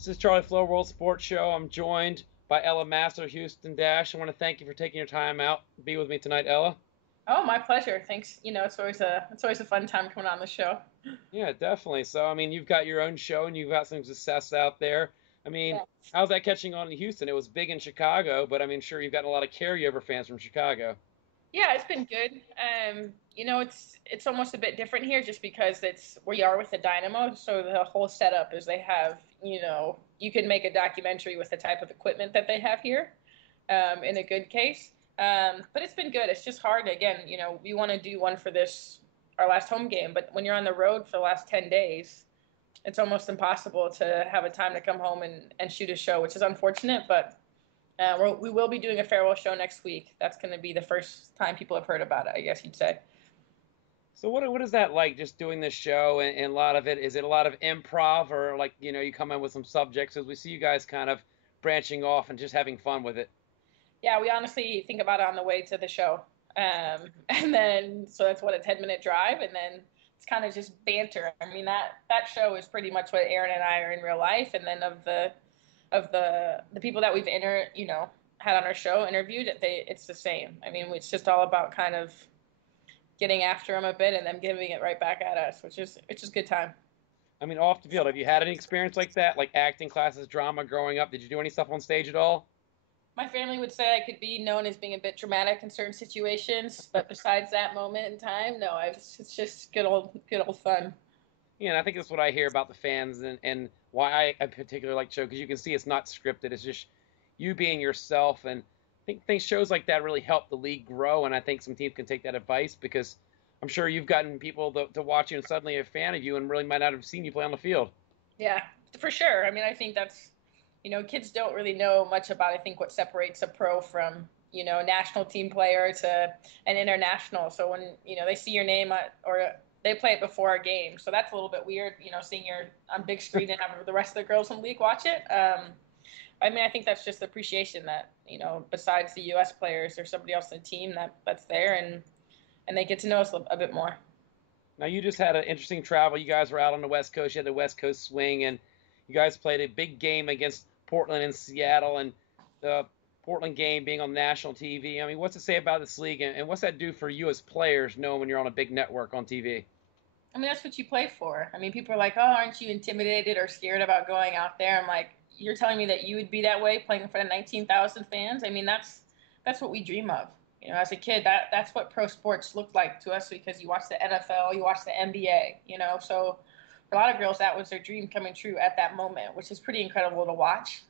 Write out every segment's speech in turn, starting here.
This is Charlie Flo World Sports Show. I'm joined by Ella Masar, Houston Dash. I want to thank you for taking your time out to be with me tonight, Ella. Oh, my pleasure. Thanks. It's always a fun time coming on the show. Yeah, definitely. So, I mean, you've got your own show and you've got some success out there. I mean, Yeah. how's that catching on in Houston? It was big in Chicago, but I mean, sure, you've gotten a lot of carryover fans from Chicago. Yeah, it's been good. It's almost a bit different here just because it's where you are with the Dynamo. So the whole setup is they have, you can make a documentary with the type of equipment that they have here, in a good case. But it's been good. It's just hard. Again, we want to do one for this, our last home game, but when you're on the road for the last 10 days, it's almost impossible to have a time to come home and shoot a show, which is unfortunate. But we will be doing a farewell show next week. That's going to be the first time people have heard about it, I guess you'd say. So, what is that like just doing this show and a lot of it? Is it a lot of improv or like, you come in with some subjects as we see you guys kind of branching off and just having fun with it? Yeah, we honestly think about it on the way to the show. And then, so that's what, a 10-minute drive. And then it's kind of just banter. I mean, that show is pretty much what Aaron and I are in real life. And then of the people that we've had on our show interviewed, it's the same. I mean, it's just all about kind of getting after them a bit and them giving it right back at us, which is good time. I mean, off the field, have you had any experience like that, like acting classes, drama growing up? Did you do any stuff on stage at all? My family would say I could be known as being a bit dramatic in certain situations, but besides that moment in time, no, it's just good old fun. Yeah, and I think that's what I hear about the fans and why I particularly like the show because you can see it's not scripted. It's just you being yourself. And I think shows like that really help the league grow. And I think some teams can take that advice because I'm sure you've gotten people to watch you and suddenly a fan of you and really might not have seen you play on the field. Yeah, for sure. I mean, I think that's, kids don't really know much about, I think, what separates a pro from, national team player to an international. So when, they see your name or they play it before a game. So that's a little bit weird, seeing your on big screen and have the rest of the girls in the league watch it. I mean, I think that's just appreciation that, besides the U.S. players, there's somebody else in the team that's there and they get to know us a bit more. Now you just had an interesting travel. You guys were out on the West Coast. You had the West Coast swing, and you guys played a big game against Portland and Seattle, and the Portland game being on national TV. I mean, what's it say about this league, and what's that do for you as players, knowing when you're on a big network on TV? I mean, that's what you play for. I mean, people are like, "Oh, aren't you intimidated or scared about going out there?" I'm like, "You're telling me that you would be that way playing in front of 19,000 fans?" I mean, that's what we dream of. As a kid, that's what pro sports looked like to us because you watch the NFL, you watch the NBA. So for a lot of girls, that was their dream coming true at that moment, which is pretty incredible to watch.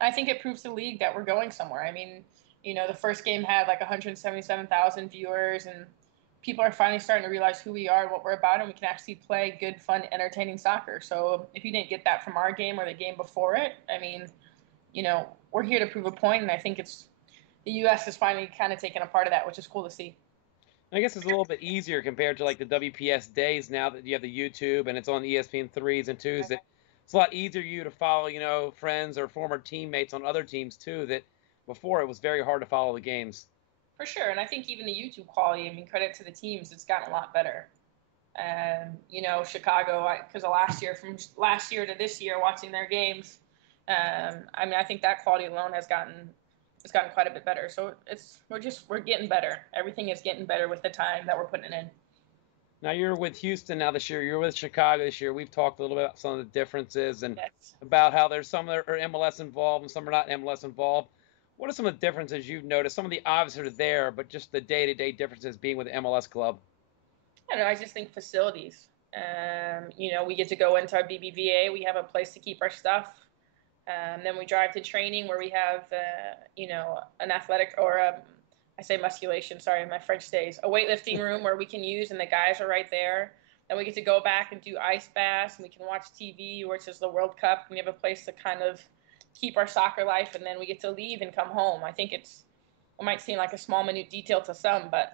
I think it proves to the league that we're going somewhere. I mean, the first game had like 177,000 viewers, and people are finally starting to realize who we are and what we're about, and we can actually play good, fun, entertaining soccer. So if you didn't get that from our game or the game before it, I mean, we're here to prove a point, and I think it's the U.S. is finally kind of taking a part of that, which is cool to see. And I guess it's a little bit easier compared to like the WPS days now that you have the YouTube and it's on ESPN threes and twos. That it's a lot easier you to follow, friends or former teammates on other teams too. That before it was very hard to follow the games. For sure, and I think even the YouTube quality, I mean, credit to the teams, it's gotten a lot better. Chicago, because of last year, from last year to this year, watching their games, I mean, I think that quality alone has gotten quite a bit better. So we're getting better. Everything is getting better with the time that we're putting in. Now you're with Houston now this year. You're with Chicago this year. We've talked a little bit about some of the differences and Yes. about how there's some that are MLS involved and some are not MLS involved. What are some of the differences you've noticed? Some of the obvious are there, but just the day-to-day differences being with the MLS club. I don't know. I just think facilities. We get to go into our BBVA. We have a place to keep our stuff. Then we drive to training where we have, an athletic or I say musculation. Sorry, my French days. A weightlifting room where we can use, and the guys are right there. Then we get to go back and do ice baths, and we can watch TV, which is the World Cup. And we have a place to kind of keep our soccer life, and then we get to leave and come home. I think it might seem like a small, minute detail to some, but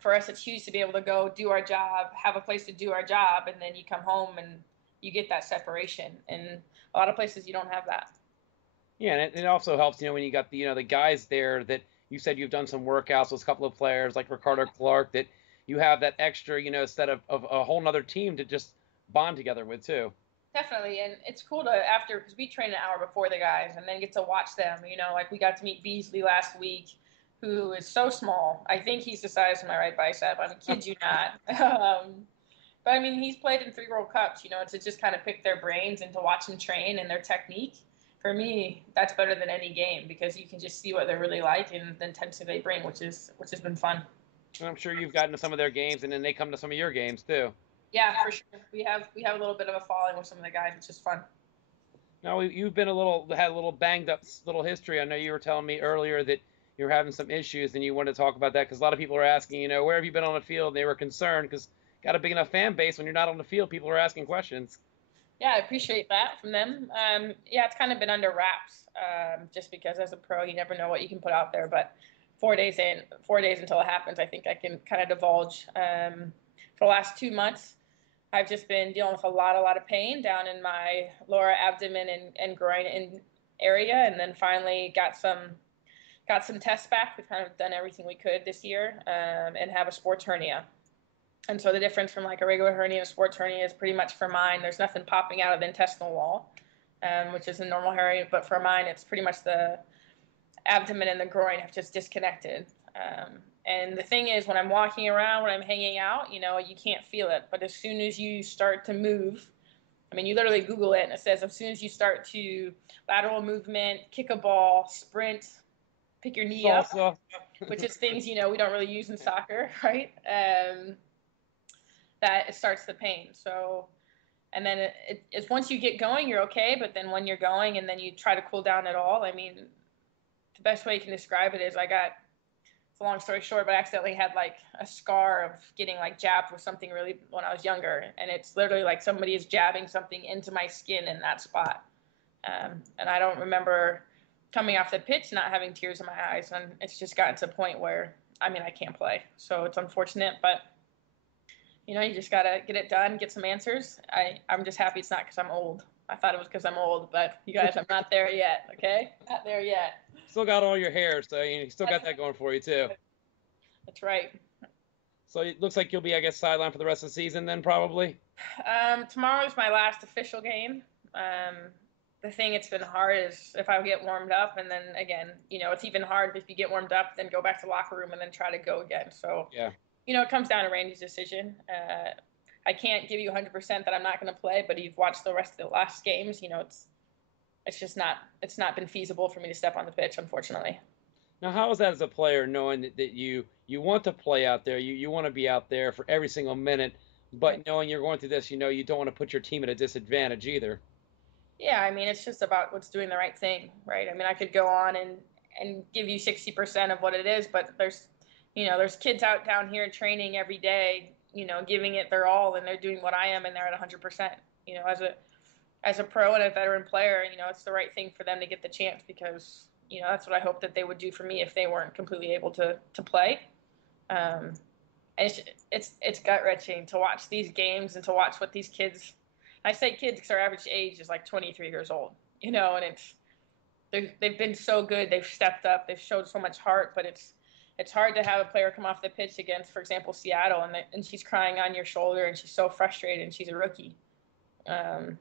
for us, it's huge to be able to go do our job, have a place to do our job, and then you come home and you get that separation. And a lot of places you don't have that. Yeah, and it also helps, when you got the guys there that you said you've done some workouts with a couple of players like Ricardo Clark that you have that extra, set of a whole nother team to just bond together with too. Definitely, and it's cool to after because we train an hour before the guys, and then get to watch them. Like we got to meet Beasley last week, who is so small. I think he's the size of my right bicep. I kid you not. But I mean, he's played in 3 World Cups. To just kind of pick their brains and to watch them train and their technique. For me, that's better than any game because you can just see what they're really like and the intensity they bring, which has been fun. And I'm sure you've gotten to some of their games, and then they come to some of your games too. Yeah, for sure. We have a little bit of a following with some of the guys, which is fun. Now you've been had a little banged up little history. I know you were telling me earlier that you were having some issues, and you wanted to talk about that because a lot of people are asking, where have you been on the field? And they were concerned because got a big enough fan base when you're not on the field. People are asking questions. Yeah, I appreciate that from them. Yeah, it's kind of been under wraps, just because as a pro, you never know what you can put out there. But 4 days until it happens, I think I can kind of divulge. For the last 2 months, I've just been dealing with a lot of pain down in my lower abdomen and groin area, and then finally got some tests back. We've kind of done everything we could this year, and have a sports hernia. And so the difference from like a regular hernia and a sports hernia is pretty much for mine, there's nothing popping out of the intestinal wall, which is a normal hernia, but for mine, it's pretty much the abdomen and the groin have just disconnected. And the thing is, when I'm walking around, when I'm hanging out, you can't feel it. But as soon as you start to move, I mean, you literally Google it and it says as soon as you start to lateral movement, kick a ball, sprint, pick your knee up, which is things, we don't really use in soccer, right? That it starts the pain. So, and then it's once you get going, you're okay. But then when you're going and then you try to cool down at all, I mean, the best way you can describe it is it's a long story short, but I accidentally had like a scar of getting like jabbed with something really when I was younger. And it's literally like somebody is jabbing something into my skin in that spot. And I don't remember coming off the pitch not having tears in my eyes. And it's just gotten to a point where, I mean, I can't play. So it's unfortunate, but you just got to get it done, get some answers. I'm just happy it's not because I'm old. I thought it was because I'm old, but you guys, I'm not there yet, okay? Not there yet. Still got all your hair, so you still got that going for you, too. That's right. So it looks like you'll be, I guess, sidelined for the rest of the season then, probably? Tomorrow is my last official game. The thing it's been hard is if I get warmed up, and then, again, it's even hard if you get warmed up, then go back to the locker room and then try to go again. So, yeah. It comes down to Randy's decision. I can't give you 100% that I'm not going to play, but you've watched the rest of the last games. It's just not been feasible for me to step on the pitch, unfortunately. Now, how is that as a player, knowing that you want to play out there, you want to be out there for every single minute, but knowing you're going through this, you don't want to put your team at a disadvantage either? Yeah, I mean, it's just about what's doing the right thing, right? I mean, I could go on and give you 60% of what it is, but there's kids out down here training every day, giving it their all, and they're doing what I am, and they're at 100%. As a pro and a veteran player, it's the right thing for them to get the chance because, that's what I hope that they would do for me if they weren't completely able to play. And it's gut wrenching to watch these games and to watch what these kids. I say kids because our average age is like 23 years old, and they've been so good. They've stepped up. They've showed so much heart, but it's hard to have a player come off the pitch against, for example, Seattle, and she's crying on your shoulder, and she's so frustrated, and she's a rookie. And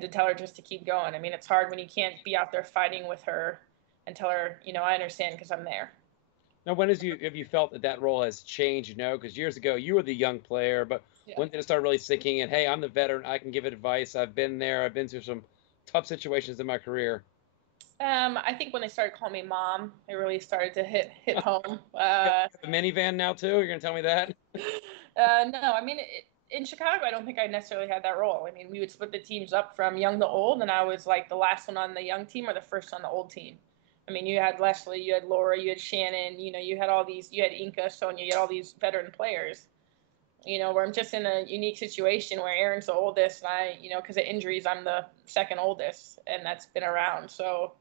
to tell her just to keep going. I mean, it's hard when you can't be out there fighting with her and tell her, I understand because I'm there. Now, when have you felt that role has changed, because years ago you were the young player, but when did it start really sinking in, hey, I'm the veteran, I can give advice, I've been there, I've been through some tough situations in my career? I think when they started calling me mom, it really started to hit home. The minivan now, too? You're going to tell me that? No, I mean, in Chicago, I don't think I necessarily had that role. I mean, we would split the teams up from young to old, and I was like the last one on the young team or the first on the old team. I mean, you had Leslie, you had Laura, you had Shannon, you had all these, you had Inca, Sonia, you had all these veteran players, where I'm just in a unique situation where Aaron's the oldest, and I, because of injuries, I'm the second oldest, and that's been around. So,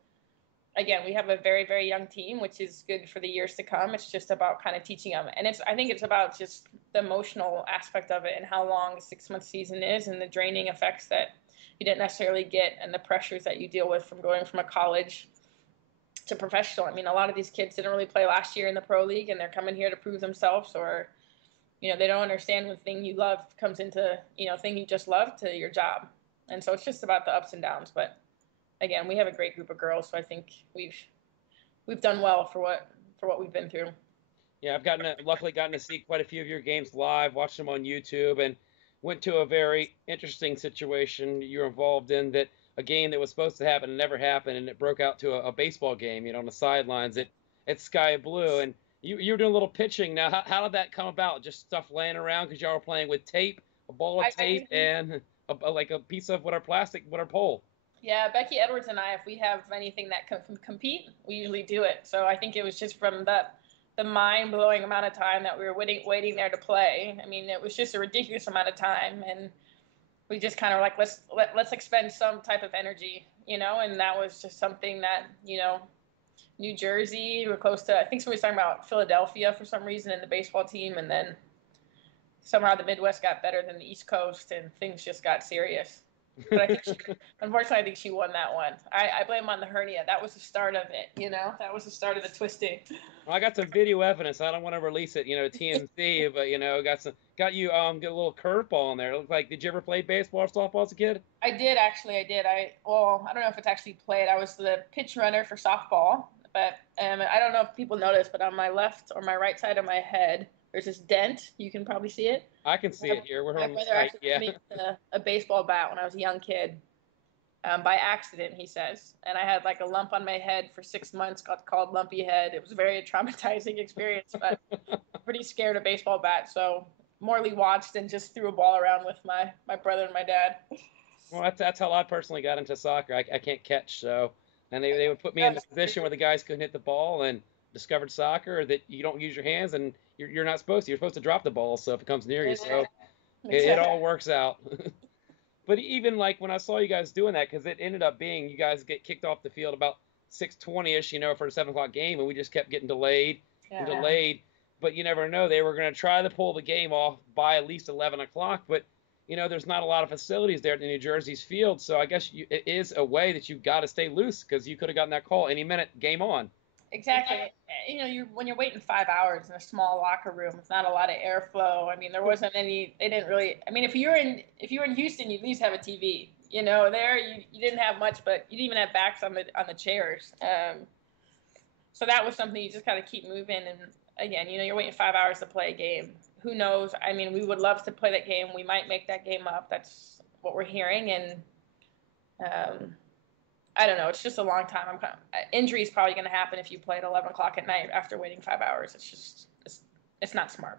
again, we have a very, very young team, which is good for the years to come. It's just about kind of teaching them. And I think it's about just the emotional aspect of it and how long a 6-month season is and the draining effects that you didn't necessarily get and the pressures that you deal with from going from a college to professional. I mean, a lot of these kids didn't really play last year in the pro league, and they're coming here to prove themselves, or, they don't understand when thing you love comes into, thing you just love to your job. And so it's just about the ups and downs. But again, we have a great group of girls, so I think we've done well for what we've been through. Yeah, I've luckily gotten to see quite a few of your games live, watched them on YouTube, and went to a very interesting situation you were involved in, that a game that was supposed to happen and never happened, and it broke out to a baseball game, on the sidelines at Sky Blue, and you were doing a little pitching. Now, how did that come about? Just stuff laying around because y'all were playing with tape, a ball of tape, and like a piece of what our pole. Yeah, Becky Edwards and I, if we have anything that can compete, we usually do it. So I think it was just from the mind blowing amount of time that we were waiting there to play. I mean, it was just a ridiculous amount of time, and we just kind of like let's expend some type of energy, and that was just something that New Jersey, we're close to. I think somebody was talking about Philadelphia for some reason in the baseball team, and then somehow the Midwest got better than the East Coast, and things just got serious. But unfortunately, I think she won that one. I blame on the hernia. That was the start of it, That was the start of the twisting. Well, I got some video evidence. I don't want to release it, TMZ, but got you get a little curveball in there. It looked like, did you ever play baseball or softball as a kid? I did actually. I did. I don't know if it's actually played. I was the pitch runner for softball, but I don't know if people notice, but on my left or my right side of my head, there's this dent. You can probably see it. I can see it here. We're my on the brother site. actually Yeah. made a baseball bat when I was a young kid, by accident, he says. And I had like a lump on my head for 6 months, got called lumpy head. It was a very traumatizing experience, but pretty scared of baseball bat. So Morley watched and just threw a ball around with my brother and my dad. Well, that's how I personally got into soccer. I can't catch, so and they would put me in the position where the guys couldn't hit the ball, and discovered soccer that you don't use your hands, and you're not supposed to. You're supposed to drop the ball, so if it comes near you, so it all works out. But even like when I saw you guys doing that, because it ended up being you guys get kicked off the field about 6:20ish, for a 7 o'clock game, and we just kept getting delayed and delayed. But you never know, they were going to try to pull the game off by at least 11 o'clock. But there's not a lot of facilities there at the New Jersey's field, so I guess it is a way that you've got to stay loose, because you could have gotten that call any minute, game on. Exactly. When you're waiting 5 hours in a small locker room, it's not a lot of airflow. I mean, there wasn't any. They didn't really. I mean, if you were in Houston, you'd at least have a TV. There you didn't have much, but you didn't even have backs on the chairs. So that was something you just got to keep moving. And again, you're waiting 5 hours to play a game. Who knows? I mean, we would love to play that game. We might make that game up. That's what we're hearing, and I don't know. It's just a long time. Injury is probably going to happen if you play at 11 o'clock at night after waiting 5 hours. It's not smart.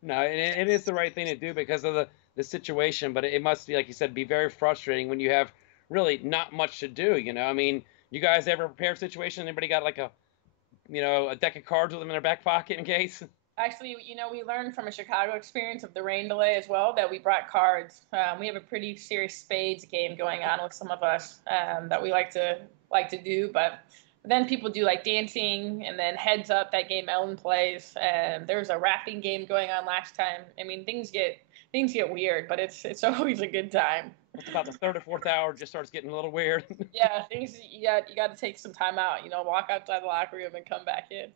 No, and it is the right thing to do because of the situation, but it must be, like you said, be very frustrating when you have really not much to do. I mean, you guys ever prepare a situation? Anybody got like a deck of cards with them in their back pocket in case? Actually, we learned from a Chicago experience of the rain delay as well that we brought cards. We have a pretty serious spades game going on with some of us that we like to do, but then people do like dancing and then heads up, that game Ellen plays. There's a rapping game going on last time. I mean, things get weird, but it's always a good time. It's about the third or fourth hour, just starts getting a little weird. Yeah, you got to take some time out. Walk outside the locker room and come back in.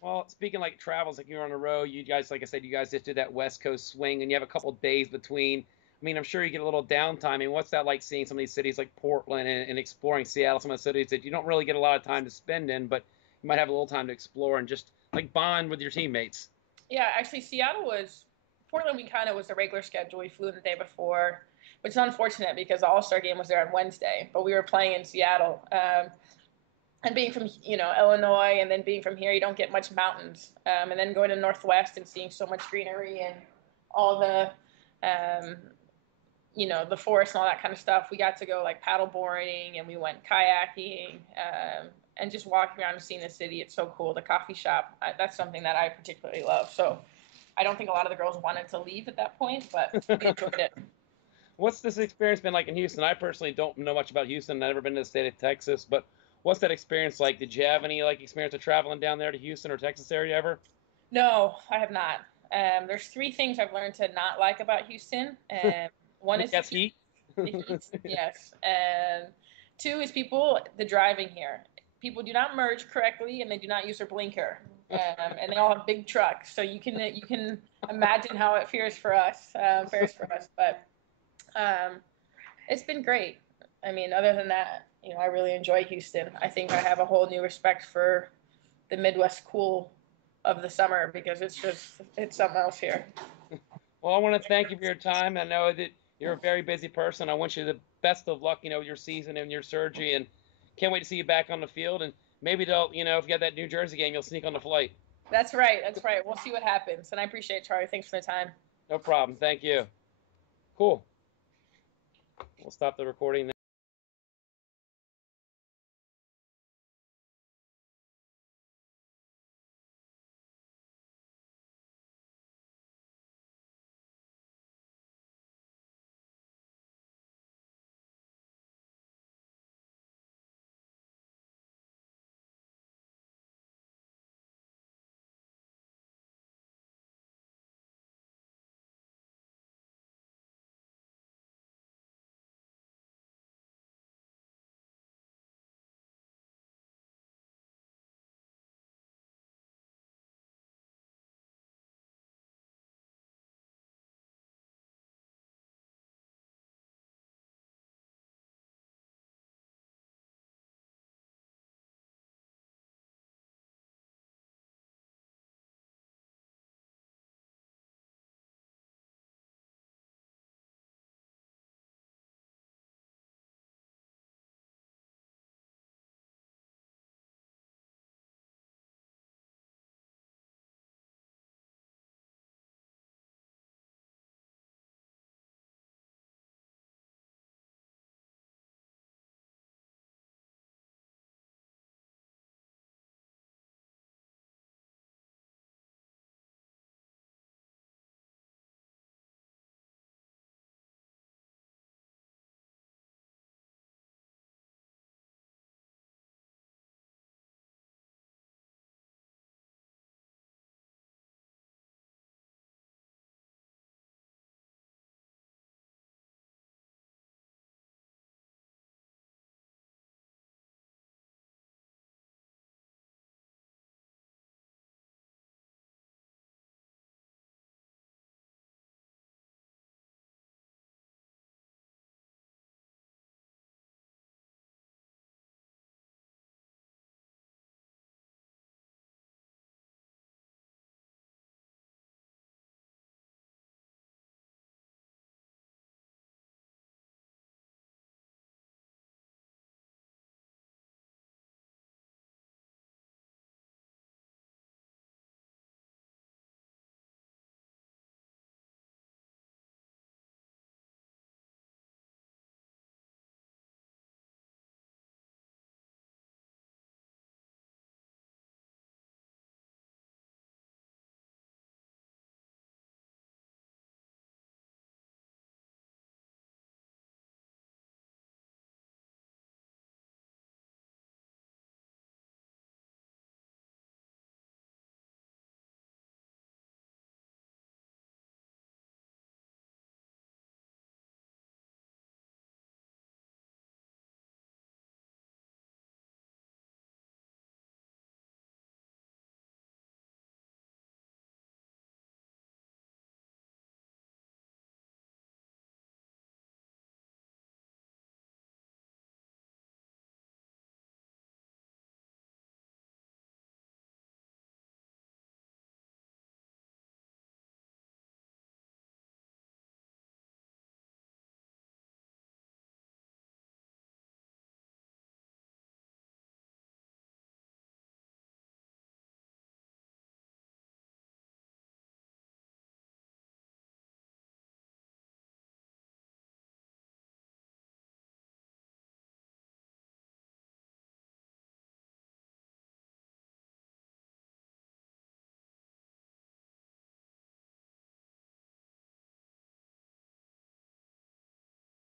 Well, speaking like travels, like you're on the road, you guys, like I said, you guys just did that West Coast swing, and you have a couple of days between. I mean, I'm sure you get a little downtime. I mean, what's that like, seeing some of these cities like Portland and exploring Seattle, some of the cities that you don't really get a lot of time to spend in, but you might have a little time to explore and just like bond with your teammates? Yeah, actually, Portland, we kind of was the regular schedule. We flew in the day before, which is unfortunate because the All-Star game was there on Wednesday, but we were playing in Seattle. And being from Illinois, and then being from here, you don't get much mountains. And then going to Northwest and seeing so much greenery and all the the forest and all that kind of stuff. We got to go like paddle boarding, and we went kayaking, and just walking around and seeing the city. It's so cool. The coffee shop, that's something that I particularly love. So I don't think a lot of the girls wanted to leave at that point, but we enjoyed it. What's this experience been like in Houston? I personally don't know much about Houston. I've never been to the state of Texas, but what's that experience like? Did you have any experience of traveling down there to Houston or Texas area ever? No, I have not. There's 3 things I've learned to not like about Houston. One is heat. The heat, yes. And 2 is the driving here. People do not merge correctly, and they do not use their blinker. And they all have big trucks, so you can imagine how it fares for us. But It's been great. I mean, other than that, I really enjoy Houston. I think I have a whole new respect for the Midwest cool of the summer because it's something else here. Well, I want to thank you for your time. I know that you're a very busy person. I wish you the best of luck, with your season and your surgery, and can't wait to see you back on the field. And maybe they'll, if you got that New Jersey game, you'll sneak on the flight. That's right. That's right. We'll see what happens. And I appreciate it, Charlie. Thanks for the time. No problem. Thank you. Cool. We'll stop the recording now.